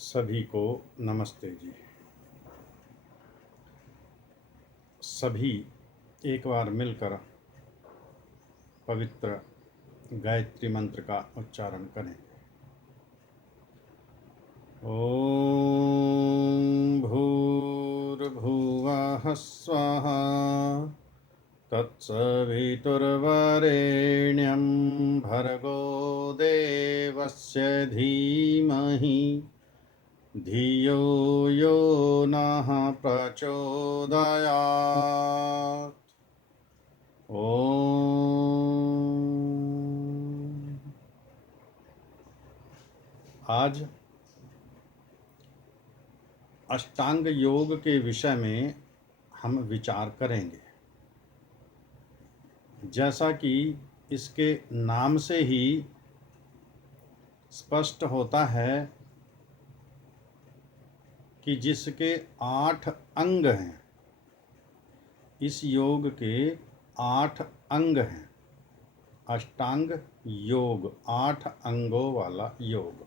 सभी को नमस्ते जी। सभी एक बार मिलकर पवित्र गायत्री मंत्र का उच्चारण करें। ओम भूर्भुवः स्वः तत्सवितुर्वरेण्यं भर्गो देवस्य धीमहि धियो यो नः प्रचोदयात्। ओम। आज अष्टांग योग के विषय में हम विचार करेंगे। जैसा कि इसके नाम से ही स्पष्ट होता है कि जिसके 8 अंग हैं, इस योग के 8 अंग हैं। अष्टांग योग 8 अंगों वाला योग।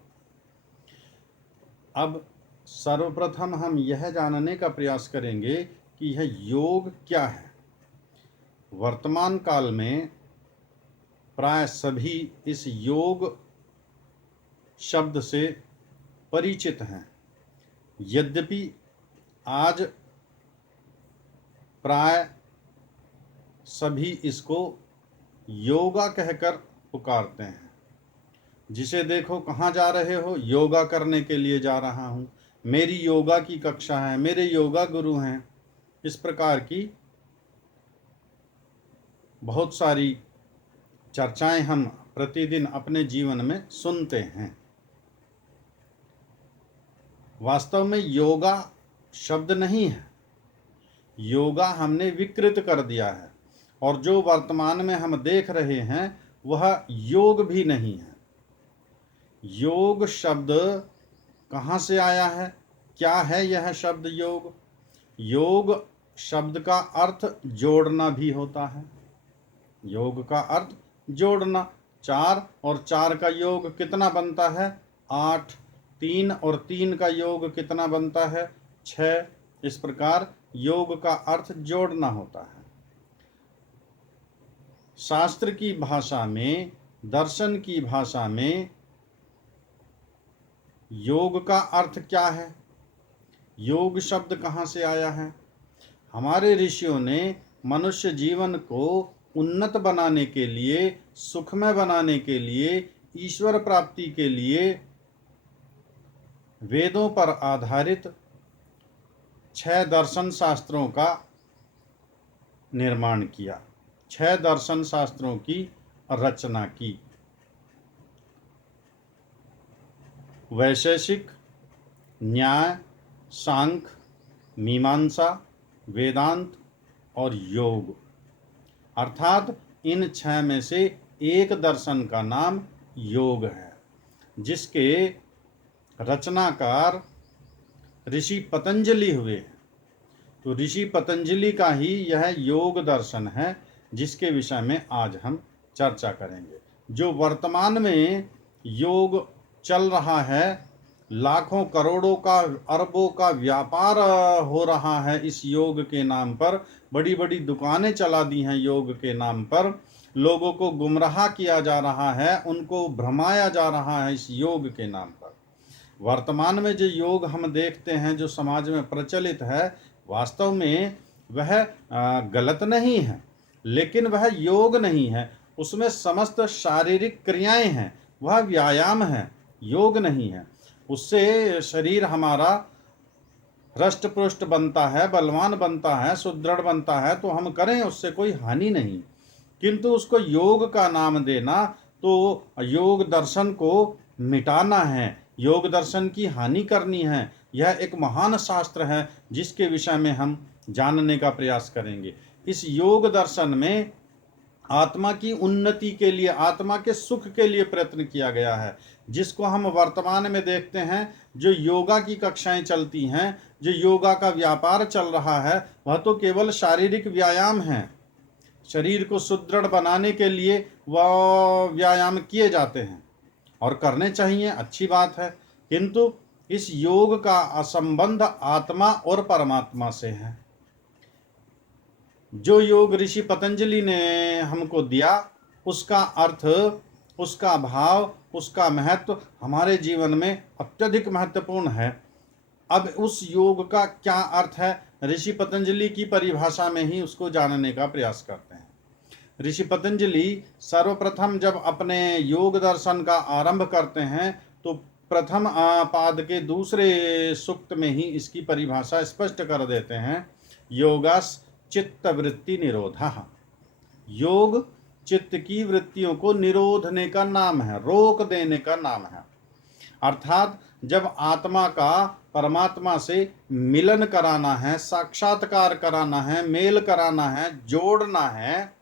अब सर्वप्रथम हम यह जानने का प्रयास करेंगे कि यह योग क्या है। वर्तमान काल में प्राय सभी इस योग शब्द से परिचित हैं। यद्यपि आज प्राय सभी इसको योगा कहकर पुकारते हैं। जिसे देखो कहाँ जा रहे हो, योगा करने के लिए जा रहा हूँ, मेरी योगा की कक्षा है, मेरे योगा गुरु हैं। इस प्रकार की बहुत सारी चर्चाएं हम प्रतिदिन अपने जीवन में सुनते हैं। वास्तव में योगा शब्द नहीं है, योगा हमने विकृत कर दिया है, और जो वर्तमान में हम देख रहे हैं वह योग भी नहीं है। योग शब्द कहाँ से आया है, क्या है यह शब्द योग? योग शब्द का अर्थ जोड़ना भी होता है। योग का अर्थ जोड़ना। 4 और 4 का योग कितना बनता है? 8। 3 और 3 का योग कितना बनता है? 6। इस प्रकार योग का अर्थ जोड़ना होता है। शास्त्र की भाषा में, दर्शन की भाषा में योग का अर्थ क्या है? योग शब्द कहाँ से आया है? हमारे ऋषियों ने मनुष्य जीवन को उन्नत बनाने के लिए, सुखमय बनाने के लिए, ईश्वर प्राप्ति के लिए वेदों पर आधारित 6 दर्शन शास्त्रों का निर्माण किया। 6 दर्शन शास्त्रों की रचना की। वैशेषिक, न्याय, सांख्य, मीमांसा, वेदांत और योग। अर्थात इन 6 में से एक दर्शन का नाम योग है, जिसके रचनाकार ऋषि पतंजलि हुए। तो ऋषि पतंजलि का ही यह योग दर्शन है, जिसके विषय में आज हम चर्चा करेंगे। जो वर्तमान में योग चल रहा है, लाखों करोड़ों का, अरबों का व्यापार हो रहा है इस योग के नाम पर। बड़ी बड़ी दुकानें चला दी हैं योग के नाम पर। लोगों को गुमराह किया जा रहा है, उनको भ्रमाया जा रहा है इस योग के नाम पर। वर्तमान में जो योग हम देखते हैं, जो समाज में प्रचलित है, वास्तव में वह गलत नहीं है, लेकिन वह योग नहीं है। उसमें समस्त शारीरिक क्रियाएं हैं, वह व्यायाम है, योग नहीं है। उससे शरीर हमारा हृष्ट पुष्ट बनता है, बलवान बनता है, सुदृढ़ बनता है, तो हम करें, उससे कोई हानि नहीं। किंतु उसको योग का नाम देना तो योग दर्शन को मिटाना है, योग दर्शन की हानि करनी है। यह एक महान शास्त्र है, जिसके विषय में हम जानने का प्रयास करेंगे। इस योग दर्शन में आत्मा की उन्नति के लिए, आत्मा के सुख के लिए प्रयत्न किया गया है। जिसको हम वर्तमान में देखते हैं, जो योगा की कक्षाएं चलती हैं, जो योगा का व्यापार चल रहा है, वह तो केवल शारीरिक व्यायाम है। शरीर को सुदृढ़ बनाने के लिए वह व्यायाम किए जाते हैं और करने चाहिए, अच्छी बात है। किंतु इस योग का संबंध आत्मा और परमात्मा से है। जो योग ऋषि पतंजलि ने हमको दिया, उसका अर्थ, उसका भाव, उसका महत्व हमारे जीवन में अत्यधिक महत्वपूर्ण है। अब उस योग का क्या अर्थ है, ऋषि पतंजलि की परिभाषा में ही उसको जानने का प्रयास करते हैं। ऋषि पतंजलि सर्वप्रथम जब अपने योग दर्शन का आरंभ करते हैं तो प्रथम पाद के दूसरे सूक्त में ही इसकी परिभाषा स्पष्ट कर देते हैं। योगास चित्त वृत्ति निरोधः। योग चित्त की वृत्तियों को निरोधने का नाम है, रोक देने का नाम है। अर्थात जब आत्मा का परमात्मा से मिलन कराना है, साक्षात्कार कराना है, मेल कराना है, जोड़ना है,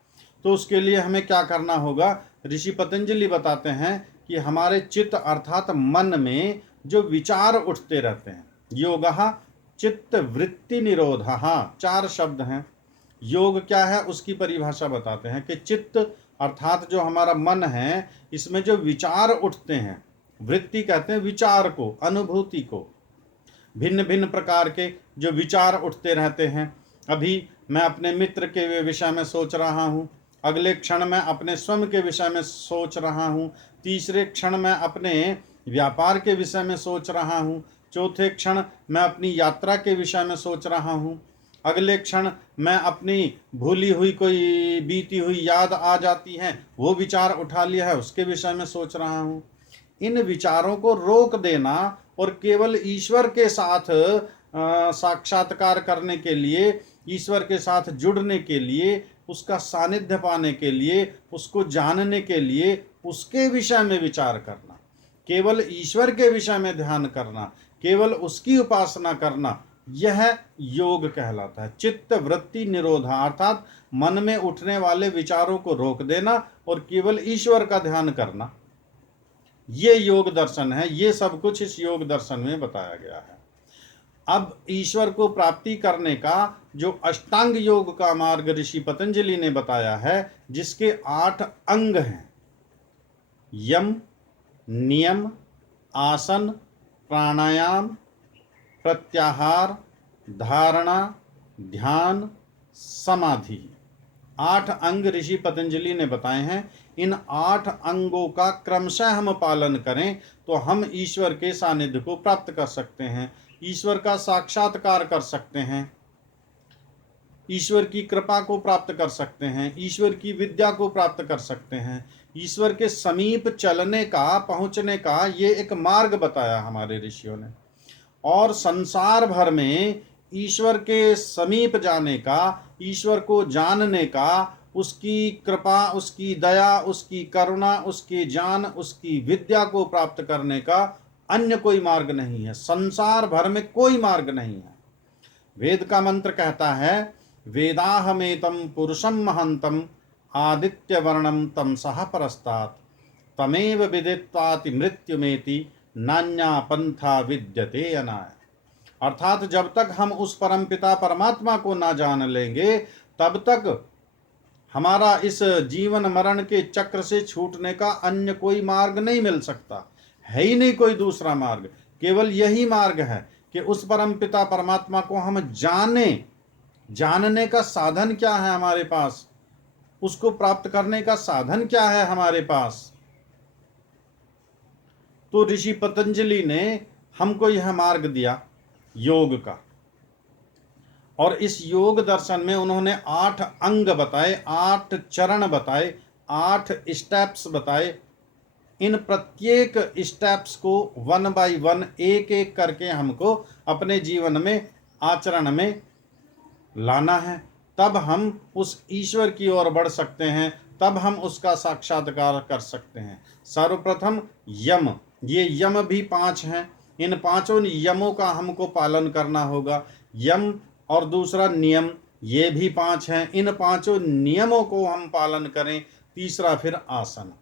तो उसके लिए हमें क्या करना होगा। ऋषि पतंजलि बताते हैं कि हमारे चित्त अर्थात मन में जो विचार उठते रहते हैं, योगः चित्त वृत्ति निरोधः, 4 शब्द हैं। योग क्या है उसकी परिभाषा बताते हैं कि चित्त अर्थात जो हमारा मन है, इसमें जो विचार उठते हैं, वृत्ति कहते हैं विचार को, अनुभूति को, भिन्न भिन्न प्रकार के जो विचार उठते रहते हैं। अभी मैं अपने मित्र के विषय में सोच रहा हूँ, अगले क्षण मैं अपने स्वयं के विषय में सोच रहा हूँ, तीसरे क्षण मैं अपने व्यापार के विषय में सोच रहा हूँ, चौथे क्षण मैं अपनी यात्रा के विषय में सोच रहा हूँ, अगले क्षण मैं अपनी भूली हुई कोई बीती हुई याद आ जाती है, वो विचार उठा लिया है, उसके विषय में सोच रहा हूँ। इन विचारों को रोक देना और केवल ईश्वर के साथ साक्षात्कार करने के लिए, ईश्वर के साथ जुड़ने के लिए, उसका सानिध्य पाने के लिए, उसको जानने के लिए, उसके विषय में विचार करना, केवल ईश्वर के विषय में ध्यान करना, केवल उसकी उपासना करना, यह योग कहलाता है। चित्त वृत्ति निरोधा अर्थात मन में उठने वाले विचारों को रोक देना और केवल ईश्वर का ध्यान करना, ये योग दर्शन है। ये सब कुछ इस योग दर्शन में बताया गया है। अब ईश्वर को प्राप्ति करने का जो अष्टांग योग का मार्ग ऋषि पतंजलि ने बताया है, जिसके 8 अंग हैं, यम, नियम, आसन, प्राणायाम, प्रत्याहार, धारणा, ध्यान, समाधि, 8 अंग ऋषि पतंजलि ने बताए हैं। इन 8 अंगों का क्रमशः हम पालन करें तो हम ईश्वर के सानिध्य को प्राप्त कर सकते हैं, ईश्वर का साक्षात्कार कर सकते हैं, ईश्वर की कृपा को प्राप्त कर सकते हैं, ईश्वर की विद्या को प्राप्त कर सकते हैं। ईश्वर के समीप चलने का, पहुंचने का ये एक मार्ग बताया हमारे ऋषियों ने। और संसार भर में ईश्वर के समीप जाने का, ईश्वर को जानने का, उसकी कृपा, उसकी दया, उसकी करुणा, उसकी ज्ञान, उसकी विद्या को प्राप्त करने का अन्य कोई मार्ग नहीं है। संसार भर में कोई मार्ग नहीं है। वेद का मंत्र कहता है, वेदाहमेतम पुरुषम महंतम आदित्य वर्णम तम सह परस्तात् तमेव विदित्वाति मृत्युमेति नान्या पंथा विद्यते अनाय। अर्थात जब तक हम उस परमपिता परमात्मा को ना जान लेंगे, तब तक हमारा इस जीवन मरण के चक्र से छूटने का अन्य कोई मार्ग नहीं मिल सकता। है ही नहीं कोई दूसरा मार्ग, केवल यही मार्ग है कि उस परमपिता परमात्मा को हम जाने। जानने का साधन क्या है हमारे पास, उसको प्राप्त करने का साधन क्या है हमारे पास। तो ऋषि पतंजलि ने हमको यह मार्ग दिया योग का, और इस योग दर्शन में उन्होंने 8 अंग बताए, 8 चरण बताए, 8 स्टेप्स बताए। इन प्रत्येक स्टेप्स को 1 बाय 1 एक एक करके हमको अपने जीवन में, आचरण में लाना है। तब हम उस ईश्वर की ओर बढ़ सकते हैं, तब हम उसका साक्षात्कार कर सकते हैं। सर्वप्रथम यम, ये यम भी 5 हैं। इन 5 यमों का हमको पालन करना होगा। यम और दूसरा नियम, ये भी 5 हैं। इन 5 नियमों को हम पालन करें। तीसरा फिर आसन,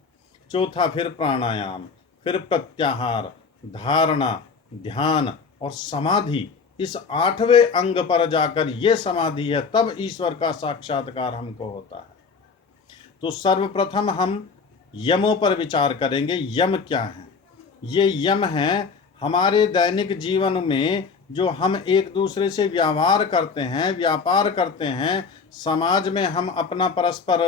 चौथा फिर प्राणायाम, फिर प्रत्याहार, धारणा, ध्यान और समाधि। इस 8वें अंग पर जाकर ये समाधि है, तब ईश्वर का साक्षात्कार हमको होता है। तो सर्वप्रथम हम यमों पर विचार करेंगे। यम क्या है? ये यम है हमारे दैनिक जीवन में जो हम एक दूसरे से व्यवहार करते हैं, व्यापार करते हैं, समाज में हम अपना परस्पर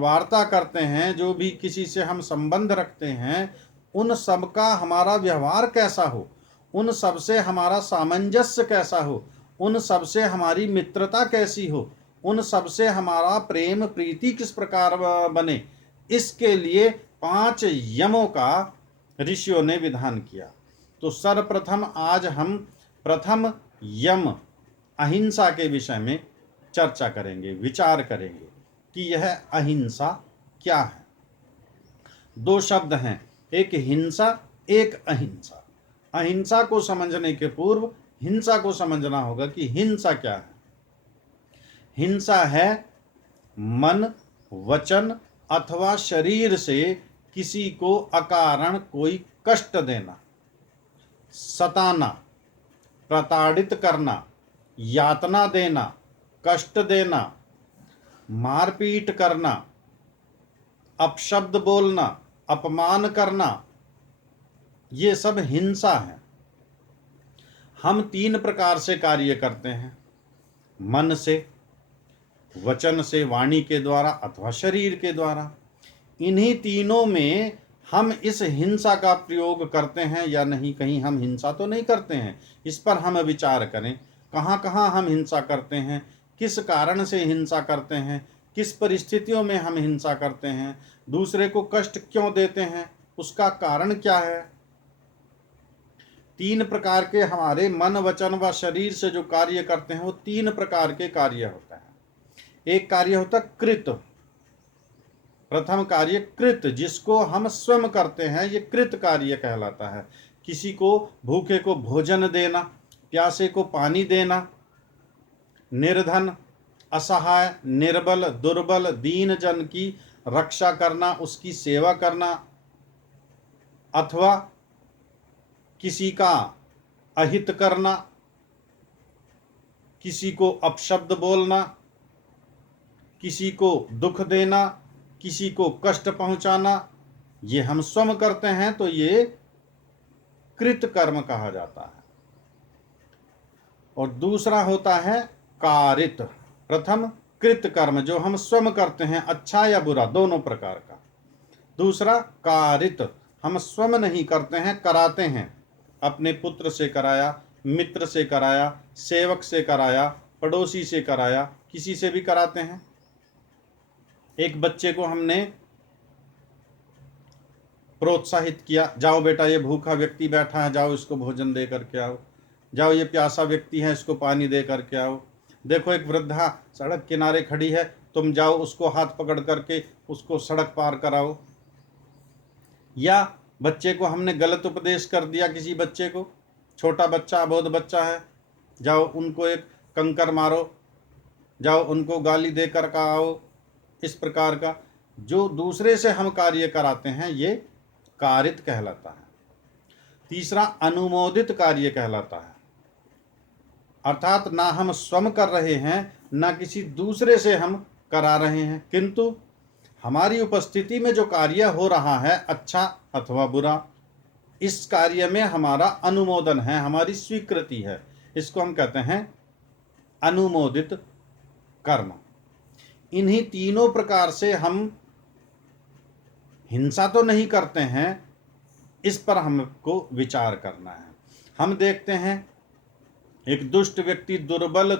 वार्ता करते हैं, जो भी किसी से हम संबंध रखते हैं, उन सब का हमारा व्यवहार कैसा हो, उन सब से हमारा सामंजस्य कैसा हो, उन सब से हमारी मित्रता कैसी हो, उन सब से हमारा प्रेम प्रीति किस प्रकार बने, इसके लिए 5 यमों का ऋषियों ने विधान किया। तो सर्वप्रथम आज हम प्रथम यम अहिंसा के विषय में चर्चा करेंगे, विचार करेंगे कि यह अहिंसा क्या है। 2 शब्द हैं, एक हिंसा, एक अहिंसा। अहिंसा को समझने के पूर्व हिंसा को समझना होगा कि हिंसा क्या है। हिंसा है मन, वचन अथवा शरीर से किसी को अकारण कोई कष्ट देना, सताना, प्रताड़ित करना, यातना देना, कष्ट देना, मारपीट करना, अपशब्द बोलना, अपमान करना, ये सब हिंसा है। हम 3 प्रकार से कार्य करते हैं, मन से, वचन से वाणी के द्वारा अथवा शरीर के द्वारा। इन्हीं तीनों में हम इस हिंसा का प्रयोग करते हैं या नहीं, कहीं हम हिंसा तो नहीं करते हैं। इस पर हम विचार करें, कहाँ कहाँ हम हिंसा करते हैं, किस कारण से हिंसा करते हैं, किस परिस्थितियों में हम हिंसा करते हैं, दूसरे को कष्ट क्यों देते हैं, उसका कारण क्या है। 3 प्रकार के हमारे मन, वचन व शरीर से जो कार्य करते हैं वो 3 प्रकार के कार्य होता है। एक कार्य होता है कृत। प्रथम कार्य कृत, जिसको हम स्वयं करते हैं, ये कृत कार्य कहलाता है। किसी को भूखे को भोजन देना, प्यासे को पानी देना, निर्धन, असहाय, निर्बल, दुर्बल, दीन जन की रक्षा करना, उसकी सेवा करना, अथवा किसी का अहित करना, किसी को अपशब्द बोलना, किसी को दुख देना, किसी को कष्ट पहुंचाना, ये हम स्वयं करते हैं तो ये कृत कर्म कहा जाता है। और दूसरा होता है कारित। प्रथम कृत कर्म जो हम स्वयं करते हैं, अच्छा या बुरा दोनों प्रकार का। दूसरा कारित, हम स्वयं नहीं करते हैं, कराते हैं। अपने पुत्र से कराया, मित्र से कराया, सेवक से कराया, पड़ोसी से कराया, किसी से भी कराते हैं। एक बच्चे को हमने प्रोत्साहित किया, जाओ बेटा ये भूखा व्यक्ति बैठा है, जाओ इसको भोजन दे करके आओ, जाओ ये प्यासा व्यक्ति है इसको पानी दे करके आओ, देखो एक वृद्धा सड़क किनारे खड़ी है, तुम जाओ उसको हाथ पकड़ करके उसको सड़क पार कराओ। या बच्चे को हमने गलत उपदेश कर दिया, किसी बच्चे को, छोटा बच्चा अबोध बच्चा है, जाओ उनको एक कंकर मारो, जाओ उनको गाली दे कर का आओ। इस प्रकार का जो दूसरे से हम कार्य कराते हैं ये कारित कहलाता है। तीसरा अनुमोदित कार्य कहलाता है, अर्थात ना हम स्वयं कर रहे हैं ना किसी दूसरे से हम करा रहे हैं, किंतु हमारी उपस्थिति में जो कार्य हो रहा है, अच्छा अथवा बुरा, इस कार्य में हमारा अनुमोदन है, हमारी स्वीकृति है, इसको हम कहते हैं अनुमोदित कर्म। इन्हीं तीनों प्रकार से हम हिंसा तो नहीं करते हैं, इस पर हमको विचार करना है। हम देखते हैं एक दुष्ट व्यक्ति दुर्बल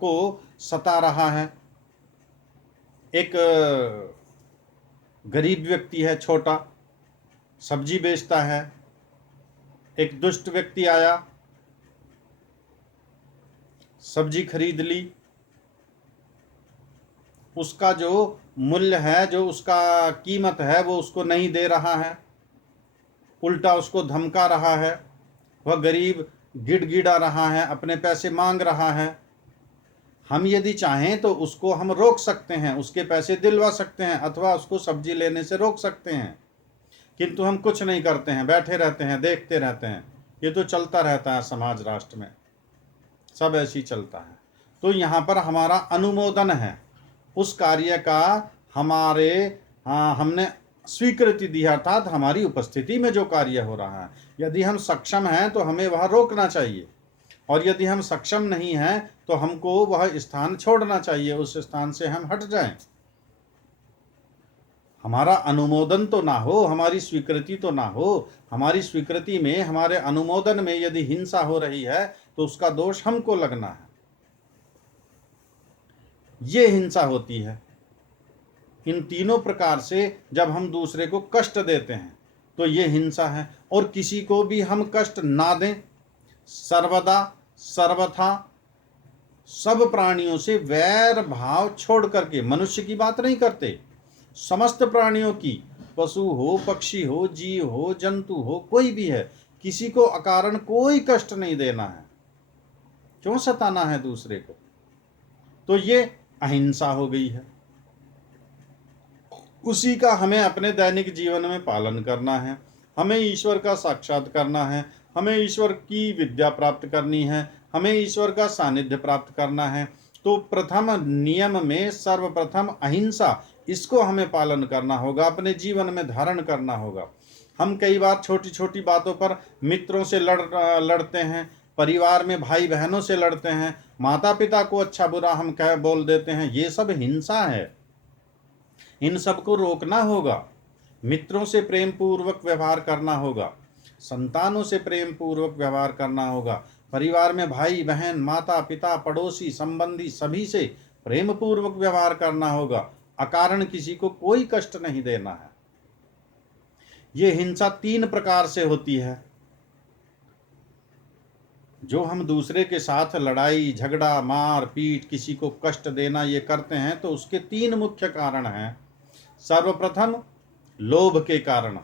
को सता रहा है, एक गरीब व्यक्ति है, छोटा सब्जी बेचता है, एक दुष्ट व्यक्ति आया, सब्जी खरीद ली, उसका जो मूल्य है, जो उसका कीमत है, वो उसको नहीं दे रहा है, उल्टा उसको धमका रहा है, वह गरीब गिड़गिड़ा रहा है, अपने पैसे मांग रहा है। हम यदि चाहें तो उसको हम रोक सकते हैं, उसके पैसे दिलवा सकते हैं, अथवा उसको सब्जी लेने से रोक सकते हैं, किंतु हम कुछ नहीं करते हैं, बैठे रहते हैं, देखते रहते हैं। ये तो चलता रहता है समाज राष्ट्र में, सब ऐसे ही चलता है। तो यहाँ पर हमारा अनुमोदन है, उस कार्य का हमने स्वीकृति दी है, अर्थात हमारी उपस्थिति में जो कार्य हो रहा है, यदि हम सक्षम हैं तो हमें वह रोकना चाहिए, और यदि हम सक्षम नहीं हैं तो हमको वह स्थान छोड़ना चाहिए, उस स्थान से हम हट जाएं। हमारा अनुमोदन तो ना हो, हमारी स्वीकृति तो ना हो। हमारी स्वीकृति में, हमारे अनुमोदन में यदि हिंसा हो रही है तो उसका दोष हमको लगना है। ये हिंसा होती है। इन तीनों प्रकार से जब हम दूसरे को कष्ट देते हैं तो ये हिंसा है। और किसी को भी हम कष्ट ना दें, सर्वदा सर्वथा सब प्राणियों से वैर भाव छोड़ करके, मनुष्य की बात नहीं करते, समस्त प्राणियों की, पशु हो, पक्षी हो, जीव हो, जंतु हो, कोई भी है, किसी को अकारण कोई कष्ट नहीं देना है। क्यों सताना है दूसरे को? तो ये अहिंसा हो गई है। उसी का हमें अपने दैनिक जीवन में पालन करना है। हमें ईश्वर का साक्षात करना है, हमें ईश्वर की विद्या प्राप्त करनी है, हमें ईश्वर का सानिध्य प्राप्त करना है। तो प्रथम नियम में सर्वप्रथम अहिंसा, इसको हमें पालन करना होगा, अपने जीवन में धारण करना होगा। हम कई बार छोटी छोटी बातों पर मित्रों से लड़ते हैं, परिवार में भाई बहनों से लड़ते हैं, माता पिता को अच्छा बुरा हम कह बोल देते हैं। ये सब हिंसा है, इन सबको रोकना होगा। मित्रों से प्रेम पूर्वक व्यवहार करना होगा, संतानों से प्रेम पूर्वक व्यवहार करना होगा, परिवार में भाई बहन, माता पिता, पड़ोसी, संबंधी सभी से प्रेम पूर्वक व्यवहार करना होगा। अकारण किसी को कोई कष्ट नहीं देना है। ये हिंसा 3 प्रकार से होती है। जो हम दूसरे के साथ लड़ाई झगड़ा, मार पीट, किसी को कष्ट देना ये करते हैं तो उसके 3 मुख्य कारण हैं। सर्वप्रथम लोभ के कारण,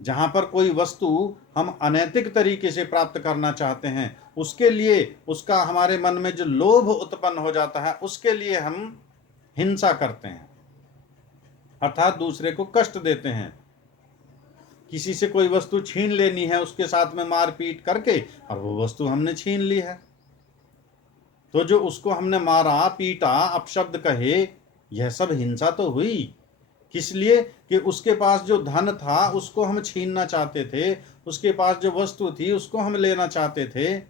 जहां पर कोई वस्तु हम अनैतिक तरीके से प्राप्त करना चाहते हैं, उसके लिए, उसका हमारे मन में जो लोभ उत्पन्न हो जाता है, उसके लिए हम हिंसा करते हैं, अर्थात दूसरे को कष्ट देते हैं। किसी से कोई वस्तु छीन लेनी है, उसके साथ में मारपीट करके, और वो वस्तु हमने छीन ली है, तो जो उसको हमने मारा पीटा, अपशब्द कहे, यह सब हिंसा तो हुई। किस लिए? कि उसके पास जो धन था उसको हम छीनना चाहते थे, उसके पास जो वस्तु थी उसको हम लेना चाहते थे,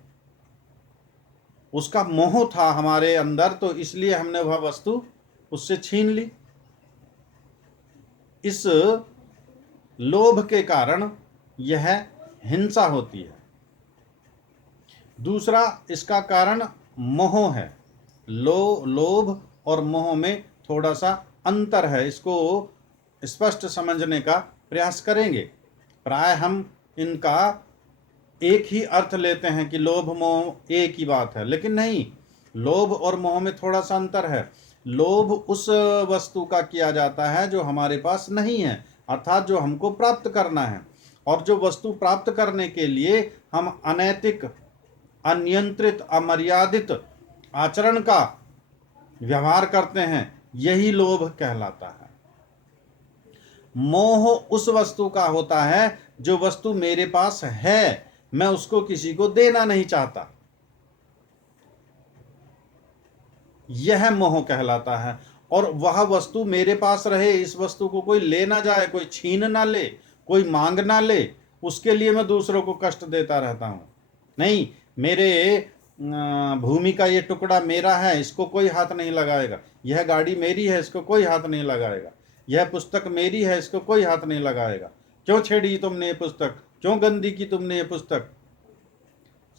उसका मोह था हमारे अंदर, तो इसलिए हमने वह वस्तु उससे छीन ली। इस लोभ के कारण यह हिंसा होती है। दूसरा इसका कारण मोह है। लोभ और मोह में थोड़ा सा अंतर है, इसको स्पष्ट समझने का प्रयास करेंगे। प्राय हम इनका एक ही अर्थ लेते हैं कि लोभ मोह एक ही बात है, लेकिन नहीं, लोभ और मोह में थोड़ा सा अंतर है। लोभ उस वस्तु का किया जाता है जो हमारे पास नहीं है, अर्थात जो हमको प्राप्त करना है, और जो वस्तु प्राप्त करने के लिए हम अनैतिक, अनियंत्रित, अमर्यादित आचरण का व्यवहार करते हैं, यही लोभ कहलाता है। मोह उस वस्तु का होता है जो वस्तु मेरे पास है, मैं उसको किसी को देना नहीं चाहता, यह मोह कहलाता है। और वह वस्तु मेरे पास रहे, इस वस्तु को कोई ले ना जाए, कोई छीन ना ले, कोई मांग ना ले, उसके लिए मैं दूसरों को कष्ट देता रहता हूं। नहीं, मेरे भूमि का ये टुकड़ा मेरा है, इसको कोई हाथ नहीं लगाएगा, यह गाड़ी मेरी है, इसको कोई हाथ नहीं लगाएगा, यह पुस्तक मेरी है, इसको कोई हाथ नहीं लगाएगा, क्यों छेड़ी तुमने ये पुस्तक, क्यों गंदी की तुमने ये पुस्तक।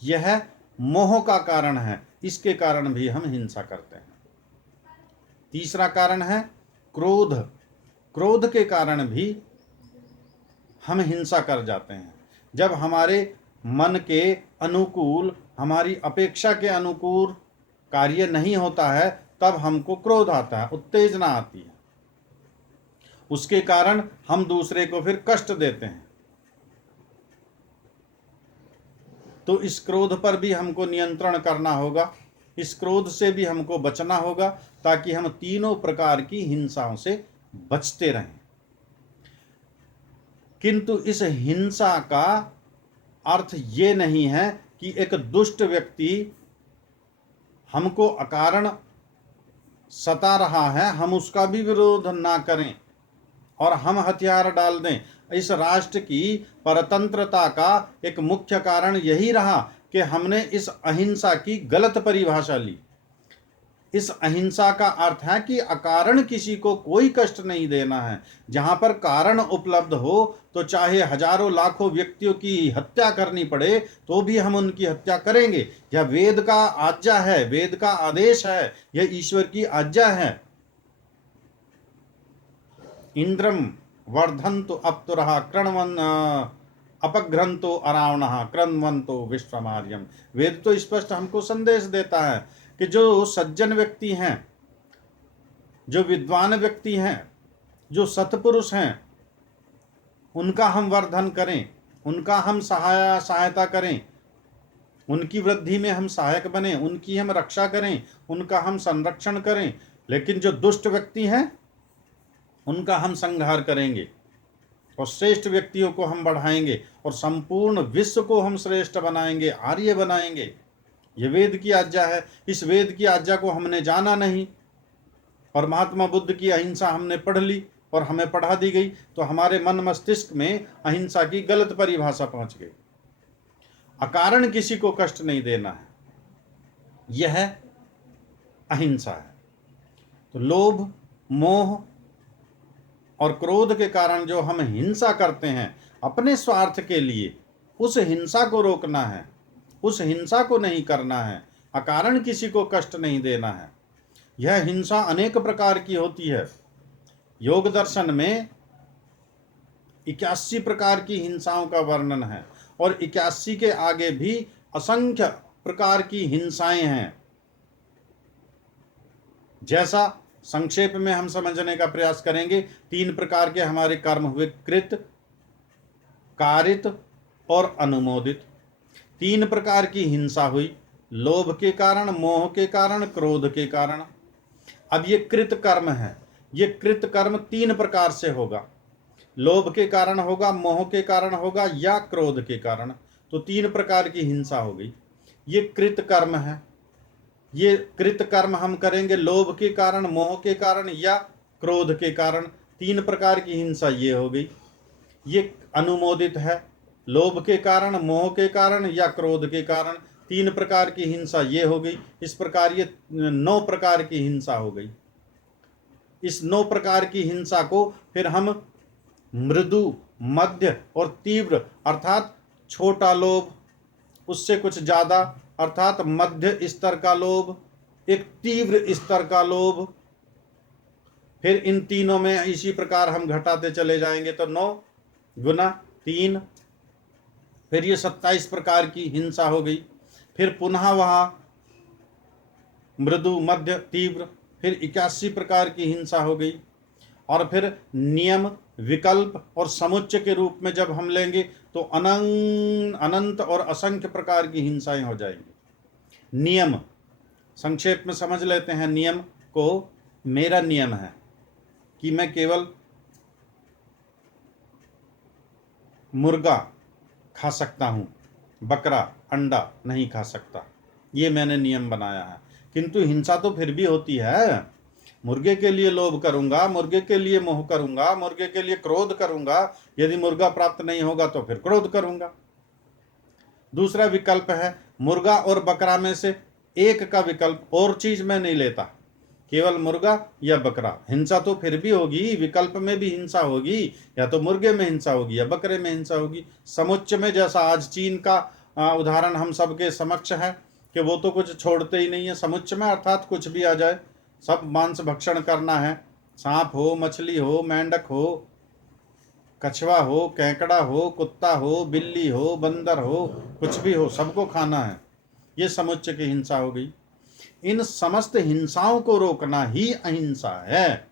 यह मोह का कारण है, इसके कारण भी हम हिंसा करते हैं। तीसरा कारण है क्रोध। क्रोध के कारण भी हम हिंसा कर जाते हैं। जब हमारे मन के अनुकूल, हमारी अपेक्षा के अनुकूल कार्य नहीं होता है, तब हमको क्रोध आता है, उत्तेजना आती है, उसके कारण हम दूसरे को फिर कष्ट देते हैं। तो इस क्रोध पर भी हमको नियंत्रण करना होगा, इस क्रोध से भी हमको बचना होगा, ताकि हम तीनों प्रकार की हिंसाओं से बचते रहें। किंतु इस हिंसा का अर्थ ये नहीं है कि एक दुष्ट व्यक्ति हमको अकारण सता रहा है, हम उसका भी विरोध ना करें और हम हथियार डाल दें। इस राष्ट्र की परतंत्रता का एक मुख्य कारण यही रहा कि हमने इस अहिंसा की गलत परिभाषा ली। इस अहिंसा का अर्थ है कि अकारण किसी को कोई कष्ट नहीं देना है। जहां पर कारण उपलब्ध हो तो चाहे हजारों लाखों व्यक्तियों की हत्या करनी पड़े तो भी हम उनकी हत्या करेंगे। यह वेद का आज्ञा है, वेद का आदेश है, यह ईश्वर की आज्ञा है। इंद्रम वर्धंतु अप्तुरः कृण्वन अपघ्रंतो अरावणः कृण्वन्तो विश्वमार्यम। वेद तो स्पष्ट हमको संदेश देता है कि जो सज्जन व्यक्ति हैं, जो विद्वान व्यक्ति हैं, जो सत्पुरुष हैं, उनका हम वर्धन करें, उनका हम सहायता करें, उनकी वृद्धि में हम सहायक बने, उनकी हम रक्षा करें, उनका हम संरक्षण करें। लेकिन जो दुष्ट व्यक्ति हैं उनका हम संहार करेंगे और श्रेष्ठ व्यक्तियों को हम बढ़ाएंगे और संपूर्ण विश्व को हम श्रेष्ठ बनाएंगे, आर्य बनाएंगे। ये वेद की आज्ञा है। इस वेद की आज्ञा को हमने जाना नहीं और महात्मा बुद्ध की अहिंसा हमने पढ़ ली और हमें पढ़ा दी गई, तो हमारे मन मस्तिष्क में अहिंसा की गलत परिभाषा पहुंच गई। अकारण किसी को कष्ट नहीं देना है, यह अहिंसा है। तो लोभ, मोह और क्रोध के कारण जो हम हिंसा करते हैं अपने स्वार्थ के लिए, उस हिंसा को रोकना है, उस हिंसा को नहीं करना है। अकारण किसी को कष्ट नहीं देना है। यह हिंसा अनेक प्रकार की होती है। योग दर्शन में 81 प्रकार की हिंसाओं का वर्णन है और 81 के आगे भी असंख्य प्रकार की हिंसाएं हैं। जैसा संक्षेप में हम समझने का प्रयास करेंगे, 3 प्रकार के हमारे कर्म हुए, कृत, कारित और अनुमोदित। 3 प्रकार की हिंसा हुई, लोभ के कारण, मोह के कारण, क्रोध के कारण। अब ये कृत कर्म है। ये कृत कर्म 3 प्रकार से होगा, लोभ के कारण होगा, मोह के कारण होगा या क्रोध के कारण। तो 3 प्रकार की हिंसा हो गई। ये कृत कर्म है। ये कृत कर्म हम करेंगे लोभ के कारण, मोह के कारण या क्रोध के कारण। 3 प्रकार की हिंसा ये हो गई। ये अनुमोदित है, लोभ के कारण, मोह के कारण या क्रोध के कारण। 3 प्रकार की हिंसा ये हो गई। इस प्रकार ये 9 प्रकार की हिंसा हो गई। इस 9 प्रकार की हिंसा को फिर हम मृदु, मध्य और तीव्र अर्थात छोटा लोभ, उससे कुछ ज्यादा अर्थात मध्य स्तर का लोभ, एक तीव्र स्तर का लोभ, फिर इन तीनों में इसी प्रकार हम घटाते चले जाएंगे तो 9 गुना 3, फिर ये 27 प्रकार की हिंसा हो गई। फिर पुनः वहाँ मृदु, मध्य, तीव्र, फिर 81 प्रकार की हिंसा हो गई। और फिर नियम, विकल्प और समुच्चय के रूप में जब हम लेंगे तो अनंत और असंख्य प्रकार की हिंसाएं हो जाएंगी। नियम संक्षेप में समझ लेते हैं। नियम को, मेरा नियम है कि मैं केवल मुर्गा खा सकता हूँ, बकरा, अंडा नहीं खा सकता। ये मैंने नियम बनाया है। किंतु हिंसा तो फिर भी होती है। मुर्गे के लिए लोभ करूंगा, मुर्गे के लिए मोह करूंगा, मुर्गे के लिए क्रोध करूंगा। यदि मुर्गा प्राप्त नहीं होगा तो फिर क्रोध करूंगा। दूसरा विकल्प है, मुर्गा और बकरा में से एक का विकल्प, और चीज मैं नहीं लेता, केवल मुर्गा या बकरा। हिंसा तो फिर भी होगी, विकल्प में भी हिंसा होगी, या तो मुर्गे में हिंसा होगी या बकरे में हिंसा होगी। समुच्चय में जैसा आज चीन का उदाहरण हम सबके समक्ष है कि वो तो कुछ छोड़ते ही नहीं है। समुच्चय में अर्थात कुछ भी आ जाए, सब मांस भक्षण करना है। सांप हो, मछली हो, मेंढक हो, कछुआ हो, केकड़ा हो, कुत्ता हो, बिल्ली हो, बंदर हो, कुछ भी हो, सबको खाना है। ये समुच्चय की हिंसा हो गई। इन समस्त हिंसाओं को रोकना ही अहिंसा है।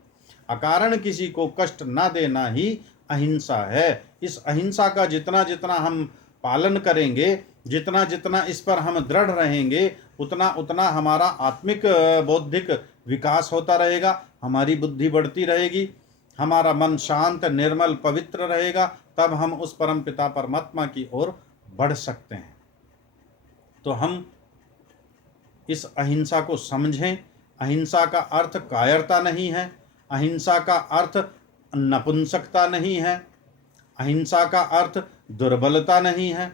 अकारण किसी को कष्ट ना देना ही अहिंसा है। इस अहिंसा का जितना जितना हम पालन करेंगे, जितना जितना इस पर हम दृढ़ रहेंगे, उतना उतना हमारा आत्मिक बौद्धिक विकास होता रहेगा, हमारी बुद्धि बढ़ती रहेगी, हमारा मन शांत, निर्मल, पवित्र रहेगा। तब हम उस परम पिता परमात्मा की ओर बढ़ सकते हैं। तो हम इस अहिंसा को समझें। अहिंसा का अर्थ कायरता नहीं है। अहिंसा का अर्थ नपुंसकता नहीं है। अहिंसा का अर्थ दुर्बलता नहीं है।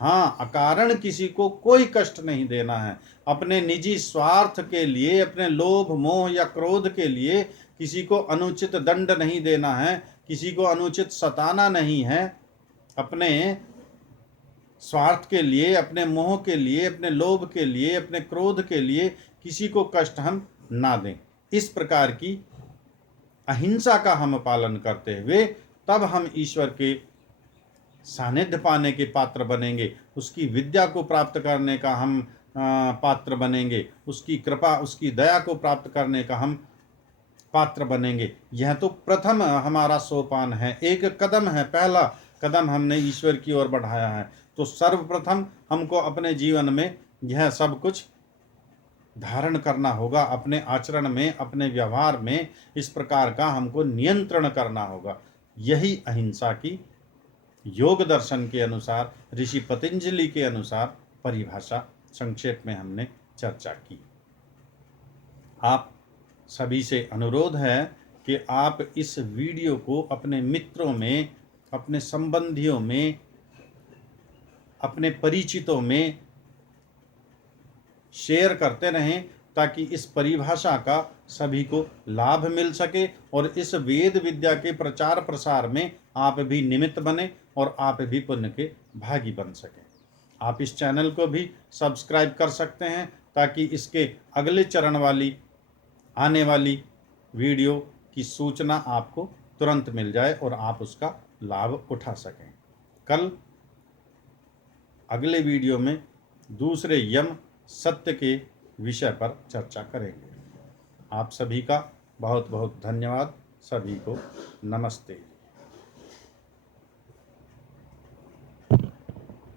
हाँ, अकारण किसी को कोई कष्ट नहीं देना है। अपने निजी स्वार्थ के लिए, अपने लोभ मोह या क्रोध के लिए किसी को अनुचित दंड नहीं देना है, किसी को अनुचित सताना नहीं है। अपने स्वार्थ के लिए, अपने मोह के लिए, अपने लोभ के लिए, अपने क्रोध के लिए किसी को कष्ट हम ना दें। इस प्रकार की अहिंसा का हम पालन करते हुए तब हम ईश्वर के सानिध्य पाने के पात्र बनेंगे, उसकी विद्या को प्राप्त करने का हम पात्र बनेंगे, उसकी कृपा, उसकी दया को प्राप्त करने का हम पात्र बनेंगे। यह तो प्रथम हमारा सोपान है, एक कदम है, पहला कदम हमने ईश्वर की ओर बढ़ाया है। तो सर्वप्रथम हमको अपने जीवन में यह सब कुछ धारण करना होगा, अपने आचरण में, अपने व्यवहार में इस प्रकार का हमको नियंत्रण करना होगा। यही अहिंसा की योग दर्शन के अनुसार, ऋषि पतंजलि के अनुसार परिभाषा संक्षेप में हमने चर्चा की। आप सभी से अनुरोध है कि आप इस वीडियो को अपने मित्रों में, अपने संबंधियों में, अपने परिचितों में शेयर करते रहें, ताकि इस परिभाषा का सभी को लाभ मिल सके और इस वेद विद्या के प्रचार प्रसार में आप भी निमित्त बने और आप भी पुण्य के भागी बन सकें। आप इस चैनल को भी सब्सक्राइब कर सकते हैं, ताकि इसके अगले चरण वाली आने वाली वीडियो की सूचना आपको तुरंत मिल जाए और आप उसका लाभ उठा सकें। कल अगले वीडियो में दूसरे यम सत्य के विषय पर चर्चा करेंगे। आप सभी का बहुत बहुत धन्यवाद। सभी को नमस्ते।